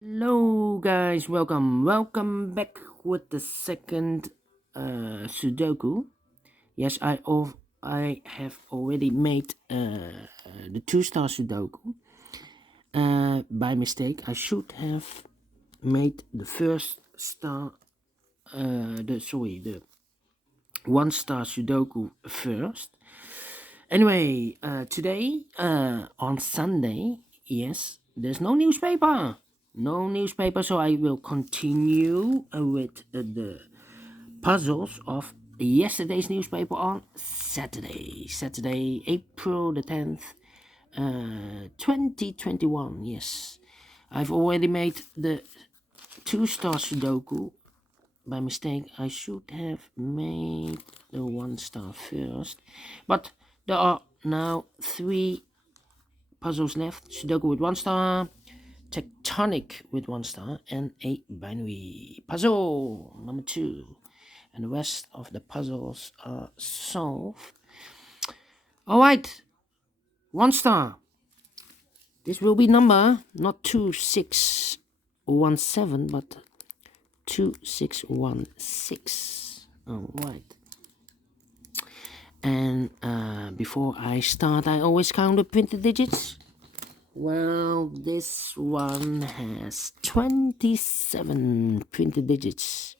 Hello guys, welcome back with the second Sudoku. Yes, I have already made the 2-star Sudoku. By mistake, I should have made the first star, the 1-star Sudoku first. Anyway, today on Sunday, yes, there's no newspaper. No newspaper, so I will continue with the puzzles of yesterday's newspaper on Saturday, April the 10th, 2021. Yes, I've already made the 2-star Sudoku. By mistake, I should have made the 1-star first, but there are now 3 puzzles left: Sudoku with 1-star, Tectonic with 1-star, and a binary puzzle number 2. And the rest of the puzzles are solved. Alright, 1-star. This will be number not 2617, but 2616. Alright. And before I start, I always count the printed digits. Well, this one has 27 printed digits.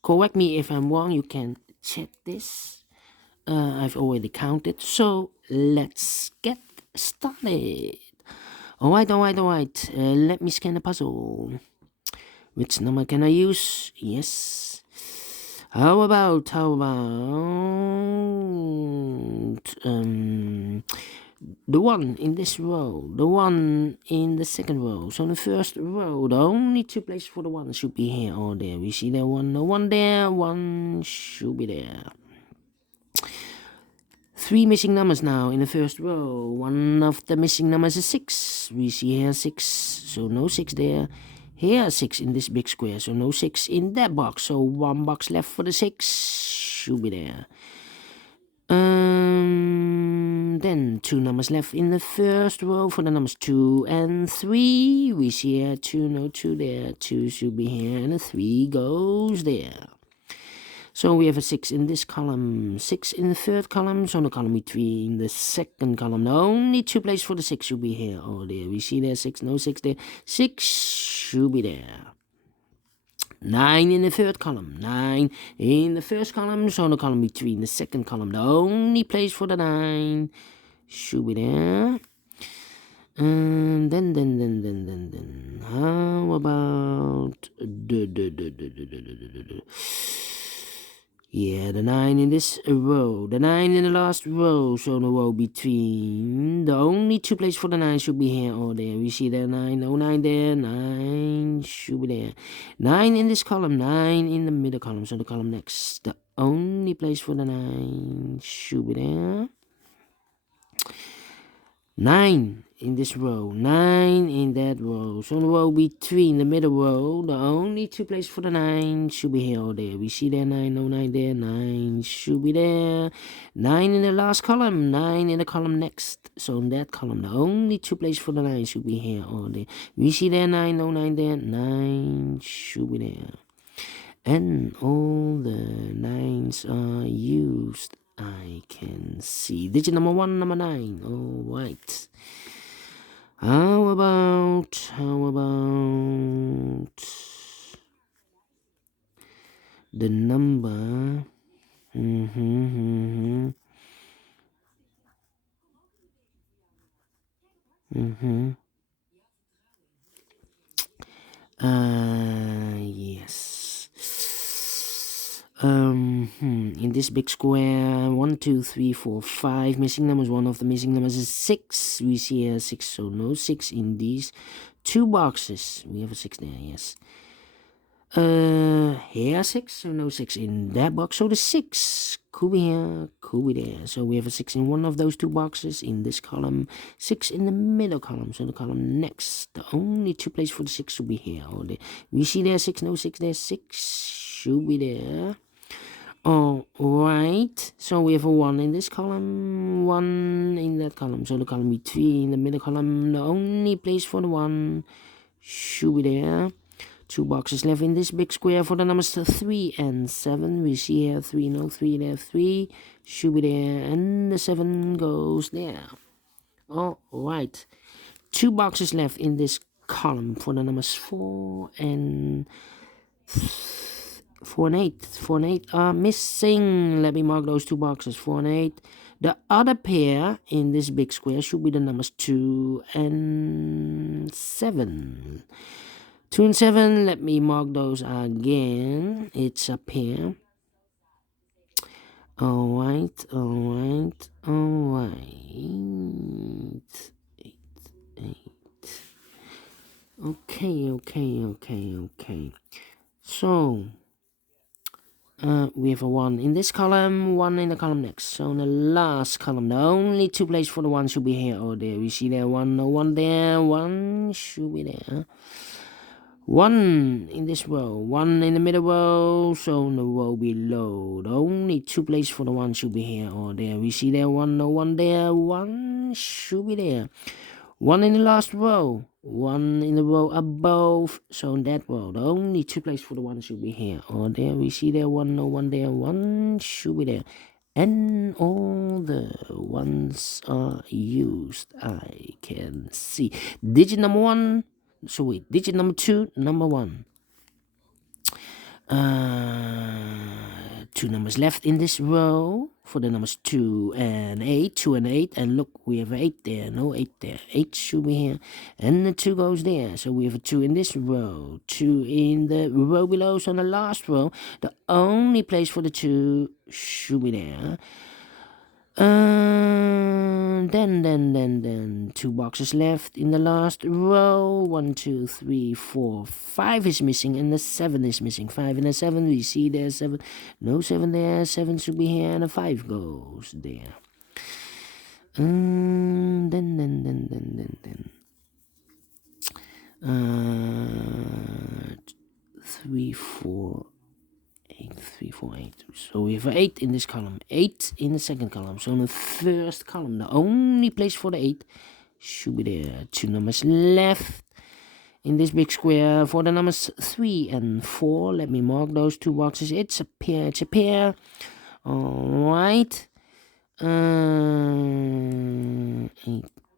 Correct me if I'm wrong, you can check this. I've already counted, so let's get started. Alright. Let me scan the puzzle. Which number can I use? Yes. How about the one in this row, the one in the second row. So in the first row, the only 2 places for the one should be here or there. We see there one, no one there, one should be there. 3 missing numbers now in the first row. One of the missing numbers is 6. We see here 6, so no 6 there. Here 6 in this big square, so no 6 in that box. So 1 box left for the 6 should be there. Then 2 numbers left in the first row for the numbers 2 and 3. We see here 2, no 2 there. 2 should be here, and a 3 goes there. So we have a 6 in this column, 6 in the third column, so the column between the second column. The only 2 places for the 6 should be here or there. We see there 6, no 6 there. 6 should be there. 9 in the third column, 9 in the first column, so the column between the second column. The only place for the 9 should be there. And then, how about yeah, the 9 in this row, the 9 in the last row, so the row between, the only 2 places for the 9 should be here or there. We see there 9, no 9 there, 9 should be there. 9 in this column, 9 in the middle column, so the column next, the only place for the 9 should be there. 9 in this row, 9 in that row, so the row between the middle row, the only 2 places for the 9 should be here or there. We see there 9, no 9 there, 9 should be there. 9 in the last column, 9 in the column next, so in that column, the only 2 places for the 9 should be here or there. We see there 9, no 9 there, 9 should be there. And all the 9s are used. I can see digit number 1, number 9. All right. How about the number? Yes. In this big square, 1, 2, 3, 4, 5 missing numbers. One of the missing numbers is 6. We see here 6, so no 6 in these 2 boxes. We have a 6 there, yes. Here 6, so no 6 in that box. So the 6 could be here, could be there. So we have a 6 in one of those 2 boxes in this column, 6 in the middle column. So the column next, the only 2 places for the 6 should be here or there. We see there 6, no 6 there, 6 should be there. Alright, so we have a 1 in this column, 1 in that column. So the column between the middle column, the only place for the 1 should be there. 2 boxes left in this big square for the numbers 3 and 7. We see here 3, no 3 there, 3 should be there, and the 7 goes there. All right. 2 boxes left in this column for the numbers 4 and 8. 4 and 8 are missing. Let me mark those 2 boxes, 4 and 8. The other pair in this big square should be the numbers 2 and 7. 2 and 7, let me mark those again. It's a pair. Alright. Okay. So, we have a 1 in this column, 1 in the column next. So in the last column, the only 2 places for the 1 should be here or there. We see there 1, no 1 there, 1 should be there. 1 in this row, 1 in the middle row, so in the row below, the only 2 places for the 1 should be here or there. We see there 1, no 1 there, 1 should be there. 1 in the last row, 1 in the row above, so in that row, the only 2 places for the 1 should be here or there. We see there 1, no 1 there, 1 should be there. And all the 1s are used, I can see. Digit number 1. So wait, digit number 2, number 1. 2 numbers left in this row for the numbers 2 and 8. 2 and 8, and look, we have 8 there, no 8 there. 8 should be here, and the 2 goes there. So we have a 2 in this row, 2 in the row below. So in the last row, the only place for the 2 should be there. Then 2 boxes left in the last row. 1, 2, 3, 4, 5 is missing, and the 7 is missing. 5 and the 7, we see there's 7, no 7 there, 7 should be here, and a 5 goes there. Then 3, 4, 8, 3, 4, 8. So we have 8 in this column, 8 in the second column. So in the first column, the only place for the 8 should be there. 2 numbers left in this big square for the numbers 3 and 4. Let me mark those 2 boxes. It's a pair. Alright.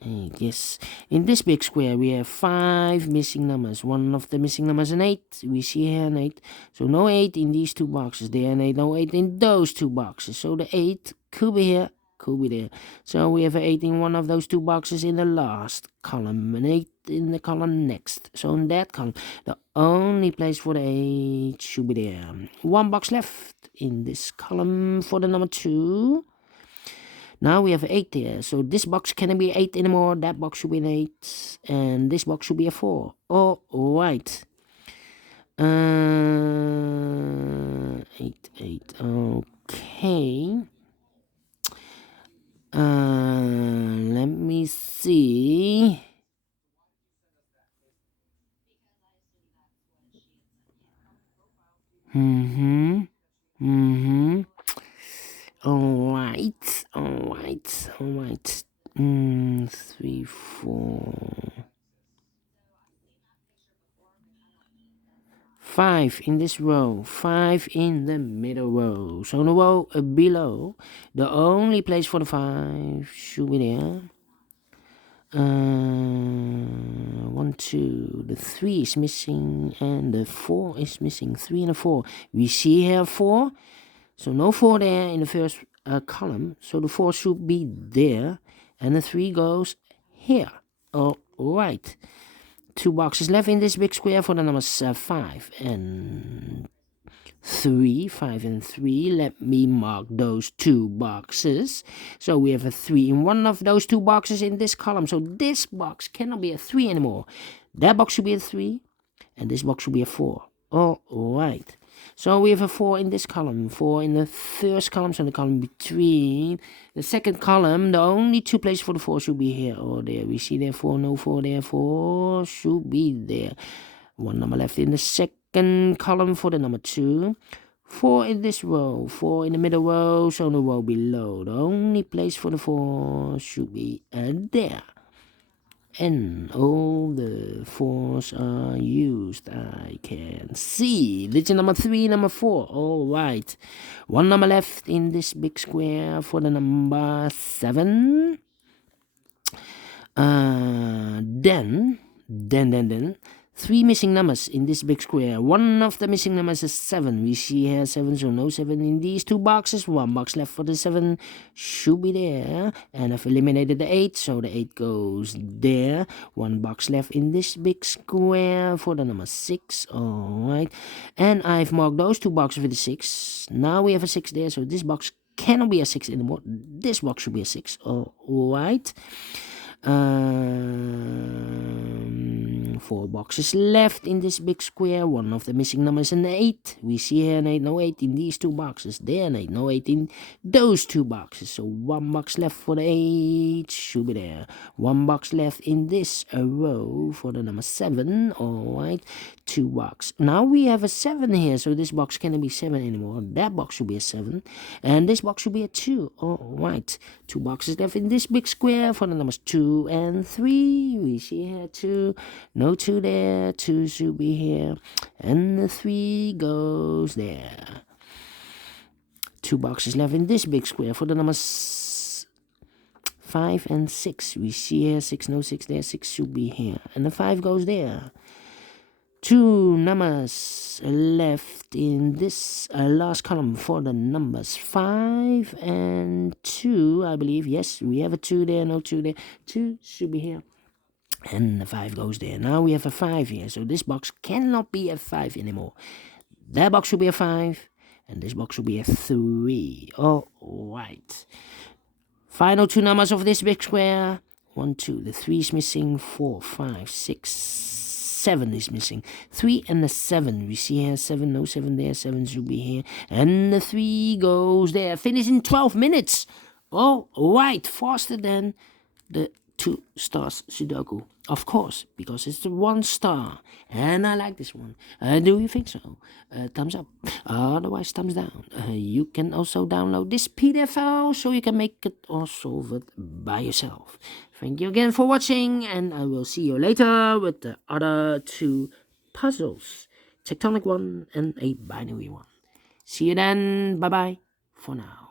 8, yes. In this big square, we have 5 missing numbers. One of the missing numbers is an 8. We see here an 8. So no 8 in these 2 boxes. There and 8, no 8 in those 2 boxes. So the 8 could be here, could be there. So we have an 8 in one of those 2 boxes in the last column, an 8 in the column next. So in that column, the only place for the 8 should be there. 1 box left in this column for the number 2. Now we have 8 there, so this box cannot be 8 anymore. That box should be an 8, and this box should be a 4. All right. 8. Okay. Let me see. All right. 3, 4, 5 in this row, 5 in the middle row. So in the row below, the only place for the 5 should be there. 1, 2, the 3 is missing, and the 4 is missing. 3 and a 4. We see here 4. So no 4 there in the first column. So the 4 should be there. And the 3 goes here. All right. 2 boxes left in this big square for the numbers 5 and 3. 5 and 3. Let me mark those 2 boxes. So we have a 3 in one of those 2 boxes in this column. So this box cannot be a 3 anymore. That box should be a 3. And this box should be a 4. All right. So we have a 4 in this column, 4 in the first column, so the column between the second column, the only 2 places for the 4 should be here or there. We see there 4, no 4 there, 4 should be there. 1 number left in the second column for the number 2. 4 in this row, 4 in the middle row, so the row below. The only place for the 4 should be there. And all the 4s are used. I can see. Digit number 3, number 4. All right. One number left in this big square for the number 7. Then, 3 missing numbers in this big square. One of the missing numbers is 7. We see here 7, so no 7 in these 2 boxes. 1 box left for the 7 should be there. And I've eliminated the 8, so the 8 goes there. 1 box left in this big square for the number 6. Alright. And I've marked those 2 boxes with the 6. Now we have a 6 there, so this box cannot be a 6 anymore. This box should be a 6. Alright. 4 boxes left in this big square. One of the missing numbers is an 8. We see here an 8, no 8 in these 2 boxes. There an 8, no 8 in those 2 boxes. So 1 box left for the 8 should be there. 1 box left in this row for the number 7. Alright, 2 boxes. Now we have a 7 here, so this box cannot be 7 anymore. That box should be a 7. And this box should be a 2. Alright, 2 boxes left in this big square for the numbers 2 and 3. We see here 2. No 2 there. 2 should be here. And the 3 goes there. 2 boxes left in this big square for the numbers 5 and 6. We see here 6, no 6 there. 6 should be here. And the 5 goes there. 2 numbers left in this last column for the numbers 5 and 2, I believe. Yes, we have a 2 there, no 2 there. 2 should be here. And the 5 goes there. Now we have a 5 here, so this box cannot be a 5 anymore. That box should be a 5, and this box should be a 3. Alright. Final 2 numbers of this big square. 1, 2. The 3 is missing. 4, 5, 6, 7 is missing. 3 and the 7. We see here 7, no 7 there. 7 should be here. And the 3 goes there. Finish in 12 minutes. Alright. Faster than the 2 stars Sudoku. Of course, because it's the 1 star. And I like this one. Do you think so? Thumbs up. Otherwise, thumbs down. You can also download this PDF file so you can make it or solve it by yourself. Thank you again for watching, and I will see you later with the other 2 puzzles. Tectonic one and a binary one. See you then. Bye-bye for now.